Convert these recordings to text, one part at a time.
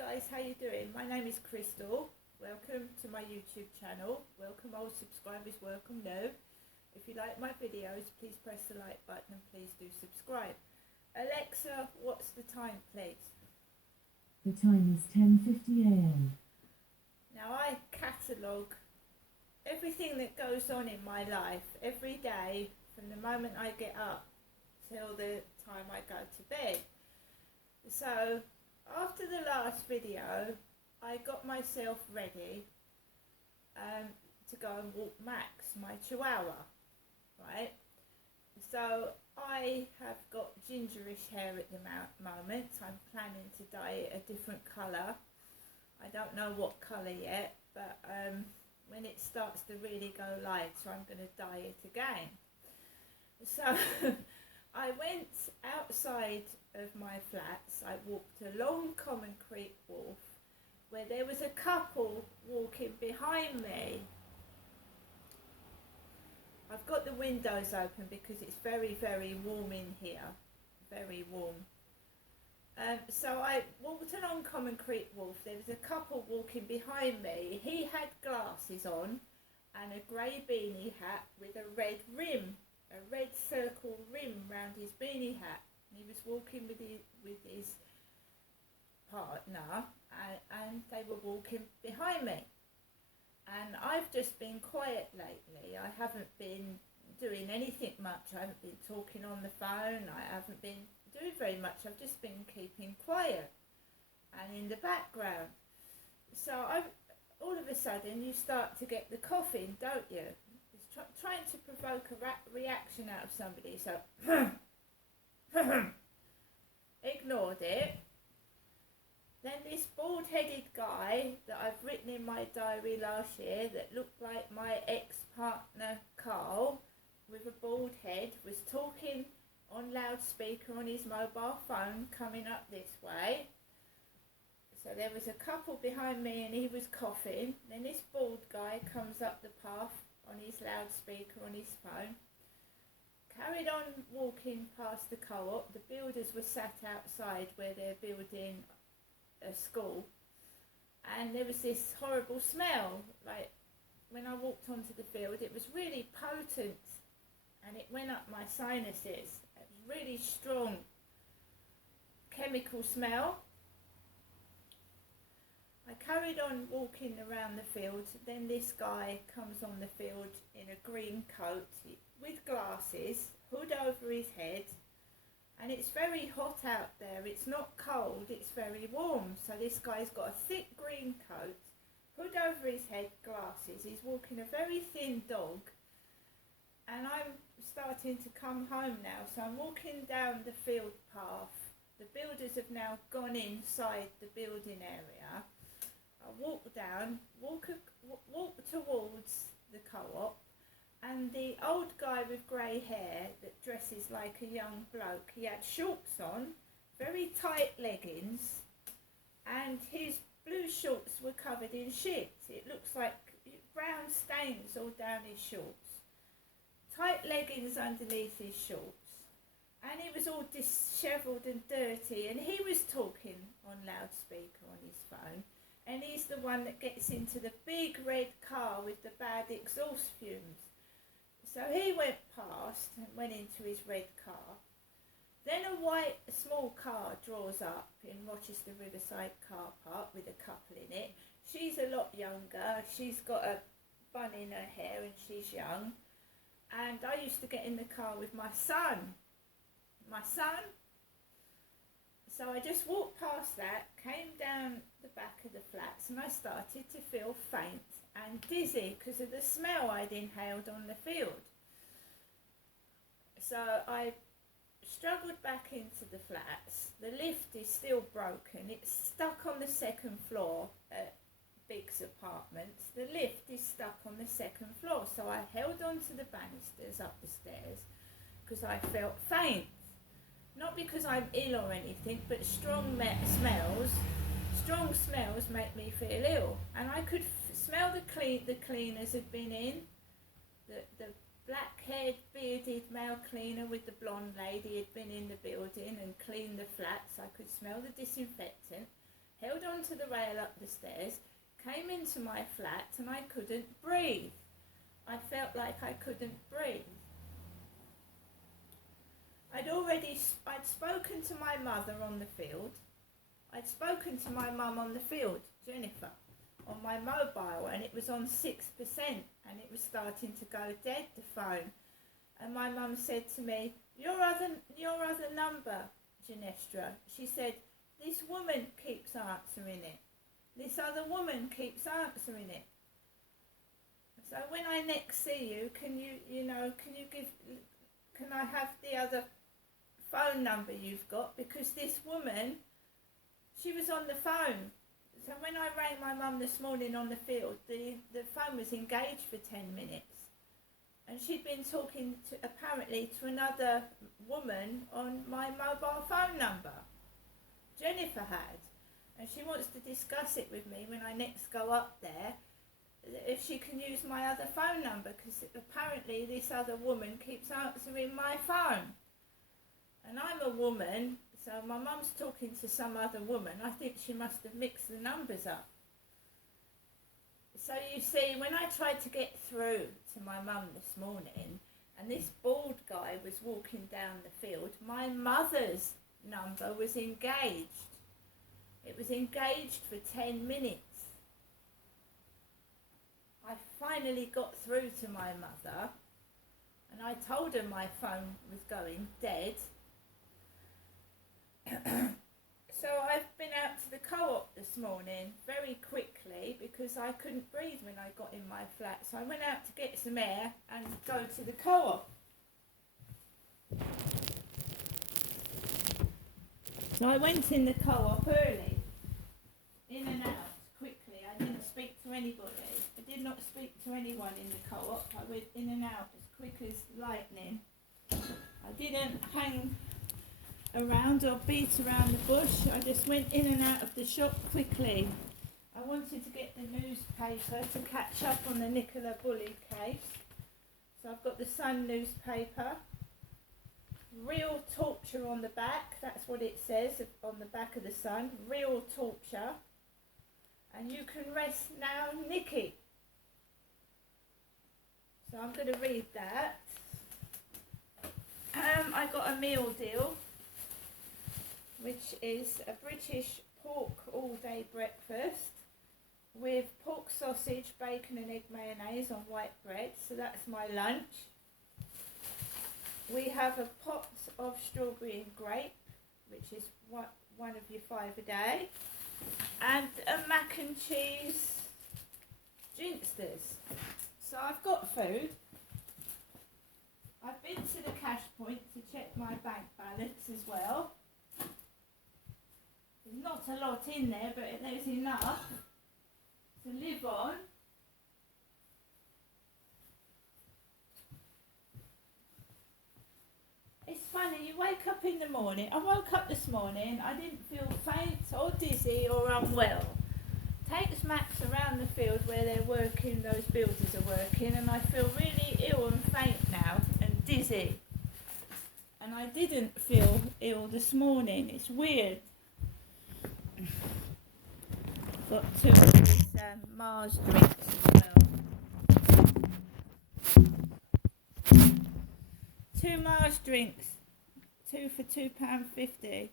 guys, how you doing? My name is Crystal. Welcome to my YouTube channel. Welcome old subscribers, welcome new. If you like my videos, please press the like button and please do subscribe. Alexa, what's the time, please? The time is 10:50 a.m. Now I catalogue everything that goes on in my life every day from the moment I get up till the time I go to bed. So after the last video, I got myself ready to go and walk Max, my Chihuahua, right? So I have got gingerish hair at the moment. I'm planning to dye it a different colour. I don't know what colour yet, but when it starts to really go light, so I'm going to dye it again. So I went outside of my flats. I walked along Common Creek Wharf where there was a couple walking behind me. I've got the windows open because it's very, very warm in here. Very warm. So I walked along Common Creek Wharf. There was a couple walking behind me. He had glasses on and a grey beanie hat with a red rim, a red circle rim round his beanie hat. And he was walking with his partner and they were walking behind me. And I've just been quiet lately. I haven't been doing anything much. I haven't been talking on the phone. I haven't been doing very much. I've just been keeping quiet and in the background. So all of a sudden you start to get the coughing, don't you? It's trying to provoke a reaction out of somebody. So ignored it. Then this bald-headed guy that I've written in my diary last year that looked like my ex-partner Carl with a bald head was talking on loudspeaker on his mobile phone coming up this way. So there was a couple behind me and he was coughing. Then this bald guy comes up the path on his loudspeaker on his phone. Carried on walking past the co-op. The builders were sat outside where they're building a school, and there was this horrible smell. Like when I walked onto the field, it was really potent and it went up my sinuses. It was really strong chemical smell. I carried on walking around the field. Then this guy comes on the field in a green coat with glasses, hood over his head. And it's very hot out there. It's not cold, it's very warm. So this guy's got a thick green coat, hood over his head, glasses. He's walking a very thin dog. And I'm starting to come home now. So I'm walking down the field path. The builders have now gone inside the building area. I walk down, walk towards the co-op. And the old guy with grey hair that dresses like a young bloke, he had shorts on, very tight leggings, and his blue shorts were covered in shit. It looks like brown stains all down his shorts. Tight leggings underneath his shorts. And he was all dishevelled and dirty, and he was talking on loudspeaker on his phone. And he's the one that gets into the big red car with the bad exhaust fumes. So he went past and went into his red car. Then a white small car draws up in Rochester Riverside car park with a couple in it. She's a lot younger. She's got a bun in her hair and she's young. And I used to get in the car with my son. So I just walked past that, came down the back of the flats, and I started to feel faint and dizzy because of the smell I'd inhaled on the field. So I struggled back into the flats. The lift is still broken. It's stuck on the second floor at Biggs Apartments. The lift is stuck on the second floor. So I held on to the banisters up the stairs because I felt faint. Not because I'm ill or anything, but strong smells make me feel ill. And I could smell the cleaners had been in. The black-haired, bearded male cleaner with the blonde lady had been in the building and cleaned the flats. I could smell the disinfectant. held onto the rail up the stairs, came into my flat, and I couldn't breathe. I felt like I couldn't breathe. I'd spoken to my mother on the field. I'd spoken to my mum on the field, Jennifer, on my mobile, and it was on 6%, and it was starting to go dead, the phone. And my mum said to me, your other number, Janestra, she said, this woman keeps answering it. This other woman keeps answering it. So when I next see you, can I have the other phone number you've got? Because this woman, she was on the phone. So when I rang my mum this morning on the field, the phone was engaged for 10 minutes. And she'd been talking apparently to another woman on my mobile phone number. Jennifer had. And she wants to discuss it with me when I next go up there, if she can use my other phone number, because apparently this other woman keeps answering my phone. And I'm a woman, so my mum's talking to some other woman. I think she must have mixed the numbers up. So you see, when I tried to get through to my mum this morning, and this bald guy was walking down the field, my mother's number was engaged. It was engaged for 10 minutes. I finally got through to my mother, and I told her my phone was going dead. So I've been out to the co-op this morning very quickly because I couldn't breathe when I got in my flat. So I went out to get some air and go to the co-op. So I went in the co-op early, in and out quickly. I didn't speak to anybody. I did not speak to anyone in the co-op. I went in and out as quick as lightning. I didn't hang around or beat around the bush. I just went in and out of the shop quickly. I wanted to get the newspaper to catch up on the Nicola Bulley case. So I've got the Sun newspaper. Real torture on the back, that's what it says on the back of the Sun. Real torture. And you can rest now, Nikki. So I'm going to read that. I got a meal deal, which is a British pork all-day breakfast with pork sausage, bacon and egg mayonnaise on white bread. So that's my lunch. We have a pot of strawberry and grape, which is one of your 5 a day, and a mac and cheese ginsters. So I've got food. I've been to the cash point to check my bank balance as well. There's not a lot in there, but there's enough to live on. It's funny, you wake up in the morning. I woke up this morning, I didn't feel faint or dizzy or unwell. Takes Max around the field where they're working, those builders are working, and I feel really ill and faint now and dizzy. And I didn't feel ill this morning. It's weird. Got 2 of these Mars drinks as well. 2 Mars drinks. 2 for £2.50.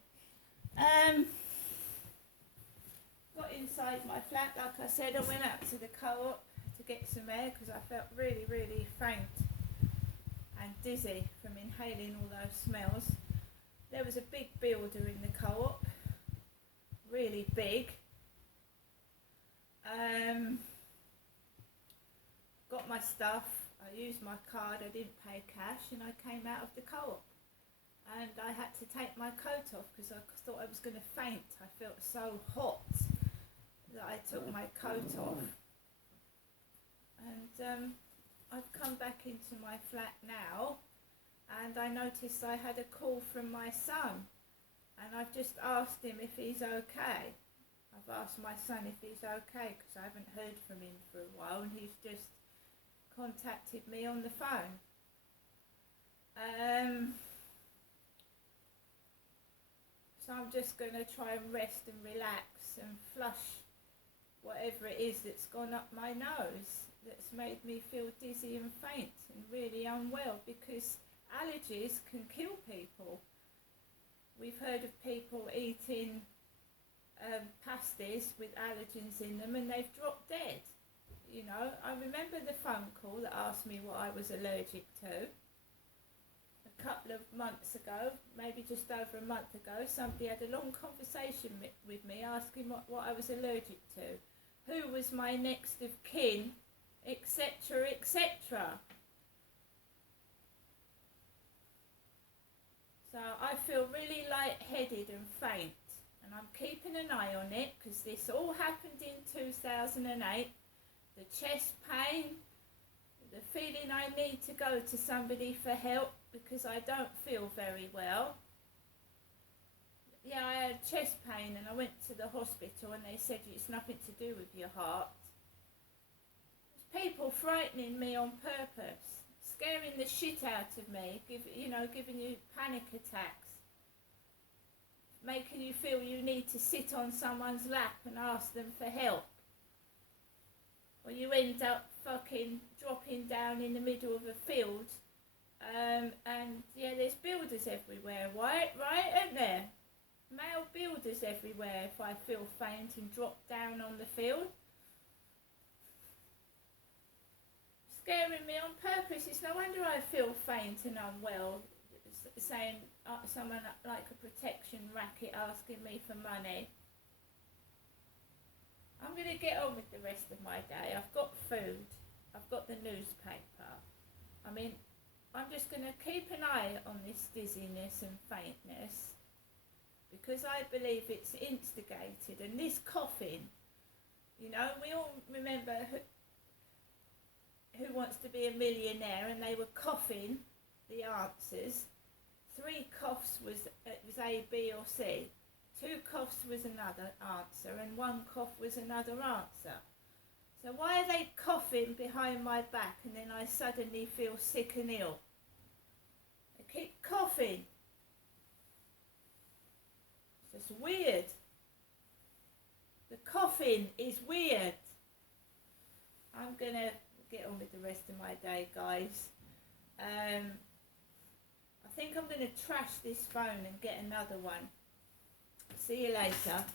Got inside my flat, like I said. I went out to the co-op to get some air because I felt really, really faint and dizzy from inhaling all those smells. There was a big builder in the co-op, really big. Got my stuff, I used my card, I didn't pay cash, and I came out of the co-op. And I had to take my coat off because I thought I was going to faint. I felt so hot that I took my coat off. And I've come back into my flat now, and I noticed I had a call from my son, and I've just asked him if he's okay. I've asked my son if he's okay because I haven't heard from him for a while, and he's just contacted me on the phone. So I'm just going to try and rest and relax and flush whatever it is that's gone up my nose that's made me feel dizzy and faint and really unwell, because allergies can kill people. We've heard of people eating pasties with allergens in them and they've dropped dead. You know, I remember the phone call that asked me what I was allergic to. A couple of months ago, maybe just over a month ago, somebody had a long conversation with me asking what I was allergic to, who was my next of kin, etc., etc. So I feel really lightheaded and faint, and I'm keeping an eye on it because this all happened in 2008. The chest pain, the feeling I need to go to somebody for help because I don't feel very well. Yeah, I had chest pain and I went to the hospital and they said it's nothing to do with your heart. There's people frightening me on purpose, scaring the shit out of me, giving you panic attacks, making you feel you need to sit on someone's lap and ask them for help. Or you end up fucking dropping down in the middle of a field, and yeah, there's builders everywhere, right, aren't there? Male builders everywhere if I feel faint and drop down on the field. Scaring me on purpose. It's no wonder I feel faint and unwell, saying someone like a protection racket asking me for money. I'm going to get on with the rest of my day. I've got food. I've got the newspaper. I mean, I'm just going to keep an eye on this dizziness and faintness because I believe it's instigated. And this coughing, you know, we all remember Who Wants to Be a Millionaire, and they were coughing the answers. 3 coughs was A, B or C. 2 coughs was another answer, and 1 cough was another answer. So why are they coughing behind my back and then I suddenly feel sick and ill? They keep coughing. It's just weird. The coughing is weird. I'm going to get on with the rest of my day, guys. I think I'm going to trash this phone and get another one. See you later.